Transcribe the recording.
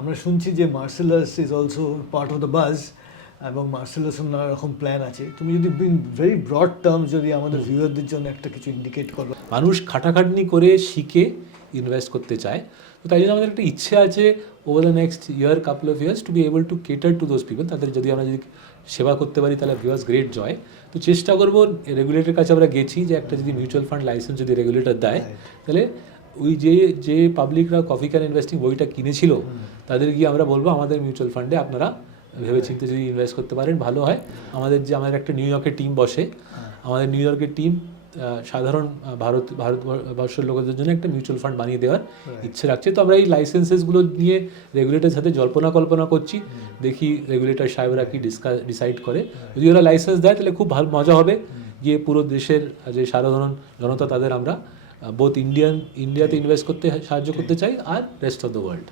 আমরা শুনছি যে Marcellus is also part of the বাজ, এবং মার্সেলাসের নানা রকম প্ল্যান আছে। তুমি যদি ভেরি ব্রড টার্মস যদি আমাদের ভিউয়ারদের জন্য একটা কিছু ইন্ডিকেট করবে। মানুষ খাটাখাটনি করে শিখে ইনভেস্ট করতে চায়, তো তাই জন্য আমাদের একটা ইচ্ছে আছে over the next year, couple of years to be able to cater to those people. তাদের যদি আমরা যদি সেবা করতে পারি তাহলে ভিউয়ার্স গ্রেট জয়। তো চেষ্টা করবো, রেগুলেটরের কাছে আমরা গেছি যে একটা যদি মিউচুয়াল ফান্ড লাইসেন্স যদি রেগুলেটর দেয়, তাহলে ওই যে পাবলিকরা কফি ক্যান ইনভেস্টিং বইটা কিনেছিল তাদের গিয়ে আমরা বলবো আমাদের মিউচুয়াল ফান্ডে আপনারা ভেবেচিন্তে যদি ইনভেস্ট করতে পারেন ভালো হয়। আমাদের একটা নিউ ইয়র্কের টিম বসে, আমাদের নিউ ইয়র্কের টিম সাধারণ ভারতবর্ষের লোকেদের জন্য একটা মিউচুয়াল ফান্ড বানিয়ে দেওয়ার ইচ্ছে রাখছে। তো আমরা এই লাইসেন্সেসগুলো নিয়ে রেগুলেটরের সাথে কল্পনা করছি, দেখি রেগুলেটর সাহেবরা কি ডিসাইড করে। যদি ওরা লাইসেন্স দেয় তাহলে খুব ভালো মজা হবে, গিয়ে পুরো দেশের যে সাধারণ জনতা তাদের আমরা বোথ ইন্ডিয়াতে ইনভেস্ট করতে সাহায্য করতে চাই আর রেস্ট অফ দ্য ওয়ার্ল্ড।